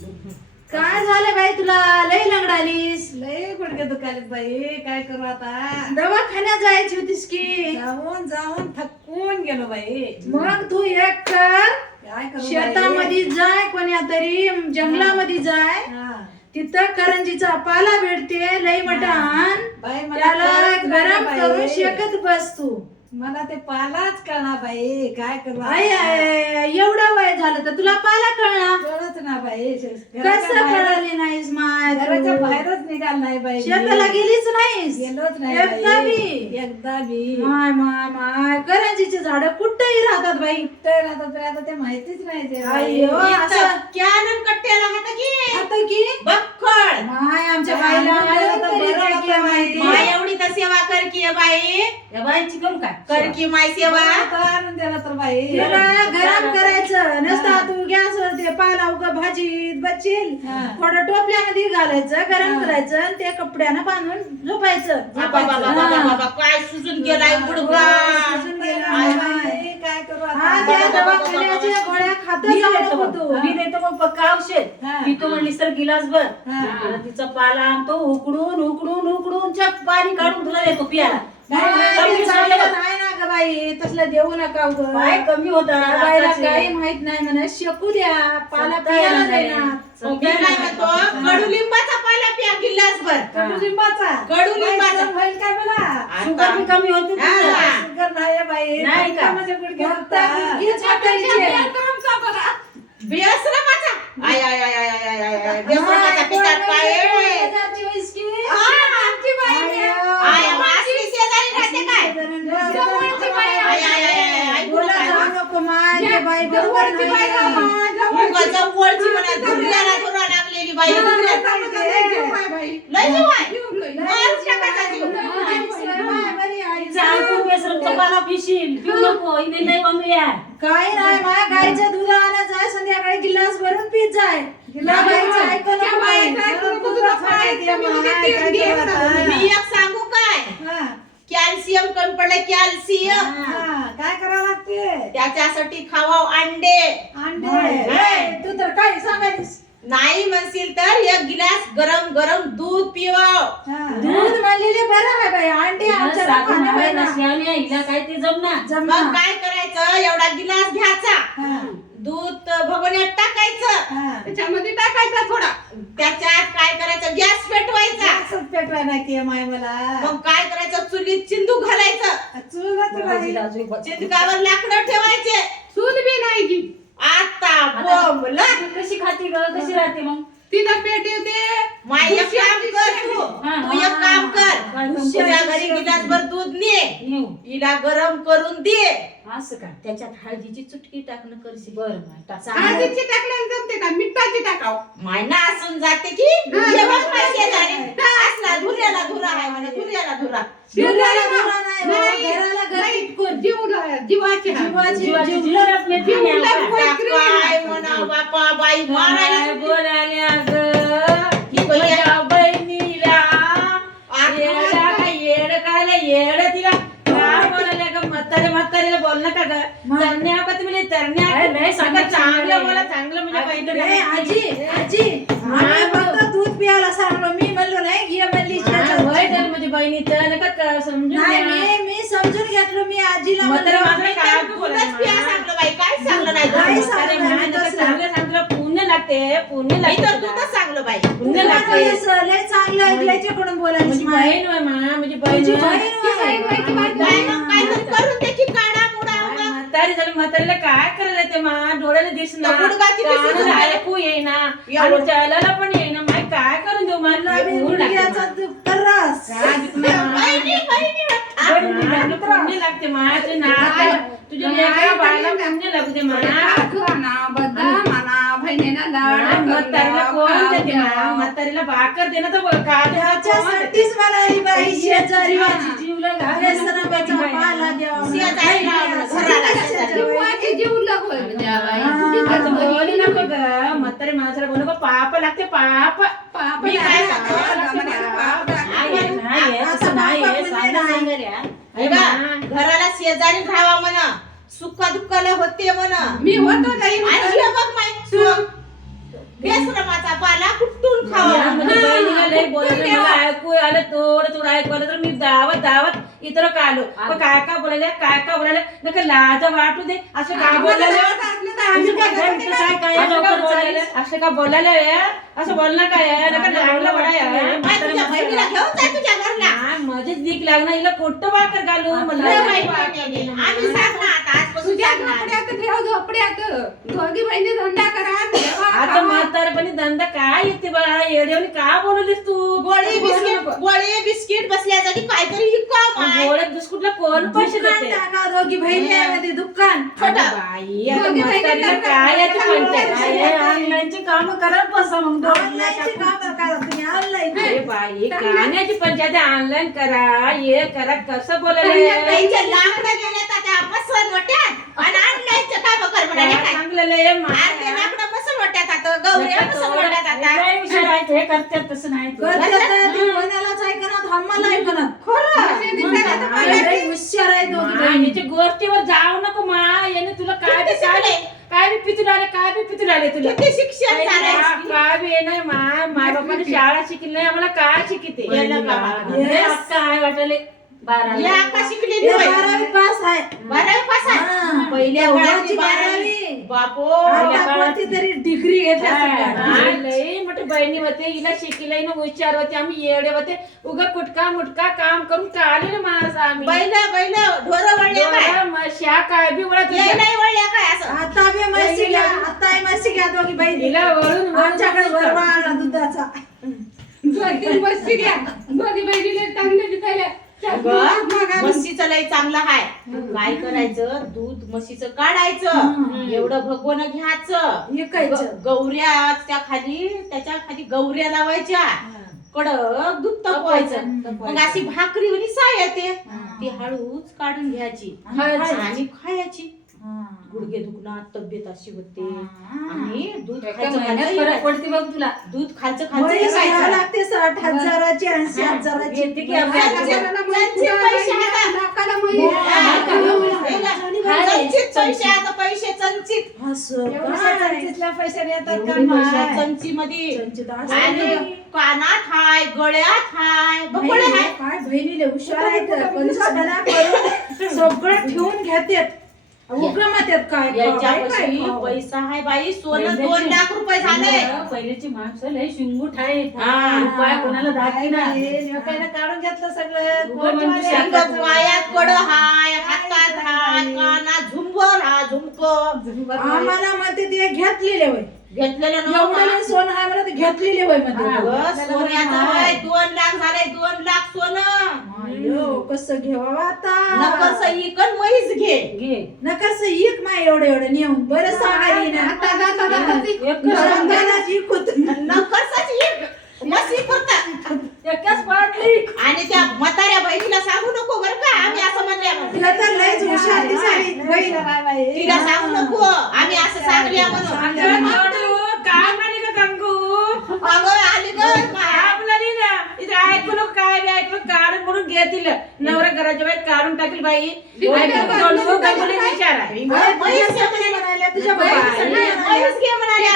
काय झालं बाई तुला? लय लंगडालीस. लय गुडघे दुखालेत बाई. काय करू आता? दवाखान्यात जायची होतीस की? जाऊन जाऊन थकून गेलो बाई. मग तू एक कर, काय करू शेतामध्ये जाय, कोण्या तरी जंगलामध्ये जाय, तिथं करंजीचा पाला भेटते लय मटान, बाई मला त्याला काहीच गरम नाही करून बाई. शेकत बस तू. मला ते पालाच कळणार बाई. काय करू आय आता? आय, एवढं वय झालं तर तुला पाला कळणार? कळत ना बाई. कसं कळाली नाहीस माय? घराच्या बाहेरच निघाल नाही बाई. शेताला गेलीच नाहीस? गेलोच नाही एकदा बाई. बी? एकदा बी. माय माय माय, करंजीचे झाड कुठेही राहतात बाई. तर आता ते माहितीच नाही ते बाई. अय्यो, असं कॅनन कट्ट्याला हात की आता की बक्कळ माय आमच्या काय बाईला म्हणते आलं आता तरी बरं काय आता की माहिती. माय एवढी तर सेवा कर की बाई. या बाईची करू काय कर की माय सेवा. आता आणून दिला तर बाई. तिला गरम करायचं नसता, तू गॅसवर ते पाला उगा भाजीत बच्चील, हा. थोडं टोपल्यामध्ये घालायचं, गरम करायचं आणि ते कपड्यानं बांधून झोपायचं. बाबा बाबा बाबा बाबा काय सुजून गेलाय गुडघा. सुजून गेला आय, माय. काय करू हा, आता? त्या दवाखान्याच्या गोळ्या खातच मी जाऊ देतो नको मग. तू. मी देतो मग पक्का औषध. हा. पितो म्हणलीस तर गिलासभर. हा. आणि तिचा पाला आणतो उकडून उकडून उकडून चक पाणी काढून तुला देतो पियाला. माय, कमी ते झालं चांगलं बघ. नाही ना ग बाई, तसलं देऊ नका उगाच. पाय कमी होता त्या बाईला आताचे. काही माहित नाही म्हणा, शेकू द्या, पाला समजायला प्यायला नाही. देणार. मी काय म्हणतो कडुलिंबाचा पाला प्या गिल्लासभर. कडुलिंबाचा. कडुलिंबाचा. काय होईल काय मला? शुगर बी कमी होते हा. तुझं. शुगर नाही बाई. नाही का? माझे गुडघे फक्त दुखतात. हीच म्हातारीची. बेसरमाचा. आय आय आय आय आय आय आय. बेसरमाचा पितात काय आहे? शेजारची वयस्की. आमची बाई. आय मासली शेजारी राहते काय? जवळची बाई. आय आय आय आय आय. बोला जाऊ नको माय, ते बाई बरोबर नाही. उगा जवळची म्हणा धुर्याला धुरा लागलेली बाई. लय जीव आहे. मारून टाकायचा जीव. बरी आहे. चालतो बेसरमचा पाला पिशील. पिऊ नको. इथे लय बंगल्या. काही नाही माय, गाईचं दूध आणत जाय, संध्याकाळी गिलास भरून पीत जाय. त्या बाईचं ऐकू नको बाई. मी एक सांगू काय? कॅल्शियम कमी पडलं कॅल्शियम. काय करावं लागते? त्याच्यासाठी खावाव अंडे. अंडे. ए, तू तर काही सांगायलीस. नाही म्हणशील तर एक गिलास गरम गरम दूध पिवाव. दूध म्हणलेले बरं आहे बाई, अंडे आमच्या खाणं बाई ना. हिला काय ते जमणार. जमणार. मग काय करायचं? एवढा गिलास घ्यायचा, दूध भगोन्यात टाकायचं, त्याच्यामध्ये टाकायचा थोडा. त्याच्यात काय करायचं? गॅस पेटवायचा. असंच पेटवाय नाही की माय मला. मग काय करायचं? चुलीत चिंदू घालायचं, चुलत चिंदकावर लाकडं ठेवायचे. चूल बी नाही की. आता बोंबला. कशी खाती ग? कशी राहते मग? तिला पेट येते. माय एक काम कर तू. तू एक काम कर. काय तुझ्या घरी गिलासभर दूध ने, नेऊ. हिला गरम करून दे. असं का? त्याच्यात हळदीची चुटकी टाकणं करशील. बरं माय, टाक. हळदीची टाकल्याने जमते का? मिठाची टाकाव. मायना असून जाते की हे बघ पैसे झाले. असला धुऱ्याला धुरा आहे म्हणे, धुऱ्याला धुरा. धुराला धुरा नाही बाबा, घराला घर टिटकून. जीवाची जीवाची जीवलग मेथी न्याव का? काय म्हणा बापा बाई मारायला काय बोलाल्या ग? ही बाई माझ्या बहिणीला येडा का येड कायला येड तिला काय बोलाल्या ग? म्हातारीला बोल नका ग. तरण्या का तुम्ही तरण्या सगळं चांगलं बोला, चांगलं म्हणजे ए, काहीतरी. आजी आम्ही फक्त दूध प्यायला सांगलो, मी म्हणलो नाही घे म्हणली शेतात. वय तर म्हणजे बहिणीचं नका समजून नाही घ्या. मी समजून घेतलो, मी आजीला म्हातारी म्हणलो. मात्र काय दूधच बोलायचं प्या मा? सांगलं बाई, काय सांगलं नाही काय दूध. सांगलं? म्हातारी मा, नका चांगलं सांगलं, पुण्य लागते, पुण्य मी लागते तर तुला. दूधच सांगलं बाई. पुण्य तुला लागते. लय चांगलं ऐकल्याच्याकडून बोलायची माझी माय. बहीण होय मा, माझी तुझी बहीण होय. बहीण होय. काय मग काहीतरी करून दे की काढा मुडा काय उगा. म्हातारी झाली, म्हातारीला काय करायला ते मा? डोळ्याला दिसणार, तर गुडघाची दिसत कानाला नाही. ऐकू येईना, एवढं. आणि चालायला पण येईना. माय काय करून देऊ मला? गुलाबी ऊन लागते गुडघ्याचा मा. दुखतं रस. काय दुखलं मा? बहिणी बहिणीला पुण्य लागते मा. तुझे नाक, तुझ्या लेकरा बाळाला पुण्य लागते मा. म्हातारीला कोण देते मा? म्हातारीला भाकर दे ना तर बघ, का दे? ह्याच्यासाठीच म्हणाली बाई शेजारी जीवाची जीवला घालायला बेसरंबाचा पाला द्यावा. शेजारी लावलं, घराला शेजारी. आता बोलू नको ग. म्हातारी माणसाला बोलू नको, पाप लागते पाप. मी काय सांगतो? नाही असं नाही पाप म्हणजे सांगा नाही. सांगायला. हे बघ, घराला शेजारी राहावा म्हणा, सुख दुःखाला होते म्हणा. मी होतो नाही आणि हे बघ माय, बेसरमाचा पाला कुठून खावा म्हणजे बहिणीला लय बोलायला मला ऐकू आलं थोडं ऐकू आलं तर मी दावत इतर का आलो मग काय का बोलायला नका लाजा वाटू दे असं काय बोलायला असं का बोलायला असं बोलणं काय नका लागलं तुझ्या बहिणीला घेऊन जा तुझ्या घरला मध्येच भीक लागणार हिला कोट्ट भाकर घालू आम्ही सांगणार आता आजपासून तुझ्या सांगणार. झोपड्यात ठेव झोपड्यात दोघी बहिणी धंदा करा जेवा, आता खावा. म्हातारपणी धंदा काय येते बाळा येड्यावनी का बोलवलीस तू गोळे बिस्किट बसल्या जागी काहीतरी काम आहे गोळ्यात बिस्कुटला कोण पैसे दुकान देते टाका दोघी बहिणी आहे मध्ये दुकान छोटा. अगं बाई आता म्हातारीला काय याची पंचायत ऑनलाईनची काम करत बसा मग ऑनलाईनची काम करा तुम्ही ऑनलाईन अरे बाई कान्याची पंचायत ऑनलाईन करा हे करा कसं बोलायला त्यांच्या लाकडं गेल्या त्या बसन वाट्यात आणि आणलायचं काय बकर म्हणाले काय चांगलं लय अर्धे लाकडं बसन वाट्यात आता गौऱ्या बसन वाट्यात आता हे करतात तसं नाही कोणालाच ऐकणार आम्हाला ऐकणार हुशार आहे दोघी बहिणी मायनीच्या गोष्टीवर जाऊ नको मा याने तुला काय बी काय बी पितून आले तुला किती शिक्षण झालंय काय बी नाही माय बापाने शाळा शिकली नाही आम्हाला काय शिकिते काय वाटले या का शिकलेली हे बाई? 12वी पास आहे 12वी पास आहे हा. पहिल्या तेवढ्याची काळाची 12वी. बापो आता कोणती तरी डिग्री घेतल्या सगळ्या. लई मोठे बहिणी होते हिला शिकले ना हुशार होते आम्ही येडे होते उगा कुटका मुटका काम करून काढले माणसं आम्ही बैल ढोरं वळले काय मशा काय बी वळत ये नाही वळल्या काय असं आता बी म्हशी घ्या आता म्हशी घ्या दोघी बहिणी हिला वळून आमच्याकडे भरवा आणला दुधाचा दोघी बसती घ्या दोघी बहिणीला चांगले दिसायला म्हशीचं लय चांगलं हाय काय करायचं दूध म्हशीचं काढायचं एवढं भगवण घ्यायचं विकायचं गौऱ्या त्याच्या खाली गौऱ्या लावायच्या कडक दूध तपवायचं मग अशी भाकरी आणि साय येते ती हळूच काढून घ्यायची आणि खायची गुडघे दुखणार तब्येत अशी होते आणि दूध खायचं फरक पडते बघ तुला दूध खायचं म्हैस घ्यावं खायचं लागते 60,000ची 80,000ची पैसे चमचीत असं चमचीतल्या पैशाने येतात का चमची मध्ये आणि कानात हाय गळ्यात हाय बघ हाय काय बहिणीले हुशार आहेत पंचकला करून सगळं ठेवून घेतात उक्रमात येत काय याच्यापाशी पैसा हाय बाई सोनं 2 लाख रुपये झाले पहिल्याची माणसं लय शिंगूट आहे हा. रुपया कोणाला दाखी ना काढून घेतलं सगळं पायात कड हाय हातात हाय कानात झुंबर हा झुमको आम्हाला म्हणते ते घेतलेले वय घेतलेलं एवढं नव्हतं लय सोनं आहे मला ते घेतलेले वय मध्ये सोन्याचं वय 2 लाख झाले 2 लाख सोनं अयो कसं घ्यावं आता नकर सही कर म्हैस घे नकस एक माय एवढं नेऊन बरं सांगायला आता जाता नकरच एक मसी करता एकच पाडली आणि त्या म्हाताऱ्या बहिणीला सांगू नको बरं का आम्ही असं म्हणल्या तिला तर लयच हुशार दिसायली बहीण तिला सांगू नको आम्ही असं सांगल्या म्हणून काय म्हणे का गंगू अगं आली गं आपला नाही ना इथे ऐकू नको काय बी ऐकू नको, काढून म्हणून घेतील नवरा घराच्या बाहेर काढून टाकील बाई गंगूने विचार आहे म्हैस घे म्हणाल्या तुझ्या म्हैस घे म्हणाल्या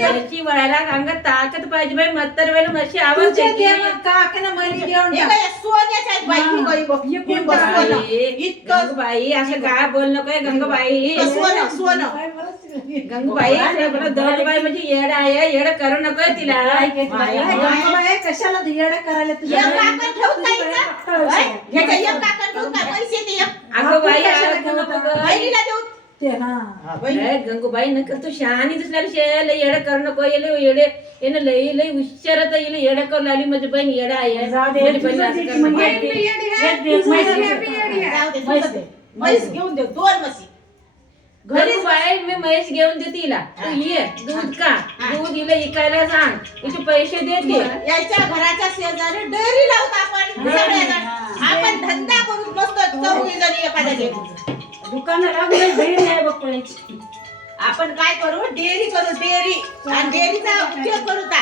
घरची वळायला अंगात ताकद पाहिजे बाई म्हातार वेळ म्हशी आवडते काकनं मली घेऊन हे काय सोन्याच्या आहेत बाई ही बाई बघ ही बघ सोनं. इतकं गंगूबाई असं काय बोल नको गंगूबाई सोनं सोनं गंगूबाई दौडबाई म्हणजे येड आहे येड करू नको तिला टाक कशाला येडा करायला एक काकण ठेवून काय इथं? ह्याचं एक काकण ठेवून काय पैसे ते एक अगं बाई अगं नको गं. बहिणीला देऊ ते हा लय गंगूबाई नका तू शहाणी दिसणार शेल येड करू नको येडे येणं लई लई हुशार येईल येडं करू लागली माझी बहीण येडा आहे माझी बहीण असं करू नको. जाऊ दे तुझं दे. म्हैस घेऊन देऊ 2 म्हशी गंगूबाई मी म्हैस घेऊन देते हिला तू ये दूध का दूध हिला इकायला सांग हिचे पैसे देते याच्या घराच्या शेजारी डेअरी लावतो आपण सगळेजण. आपण धंदा करून बसतो 4 जणी एका जागी. दुकानाला भेट नाही बघ कोणाची आपण काय करू डेअरी करू डेअरी आणि डेअरीचा उपयोग करू का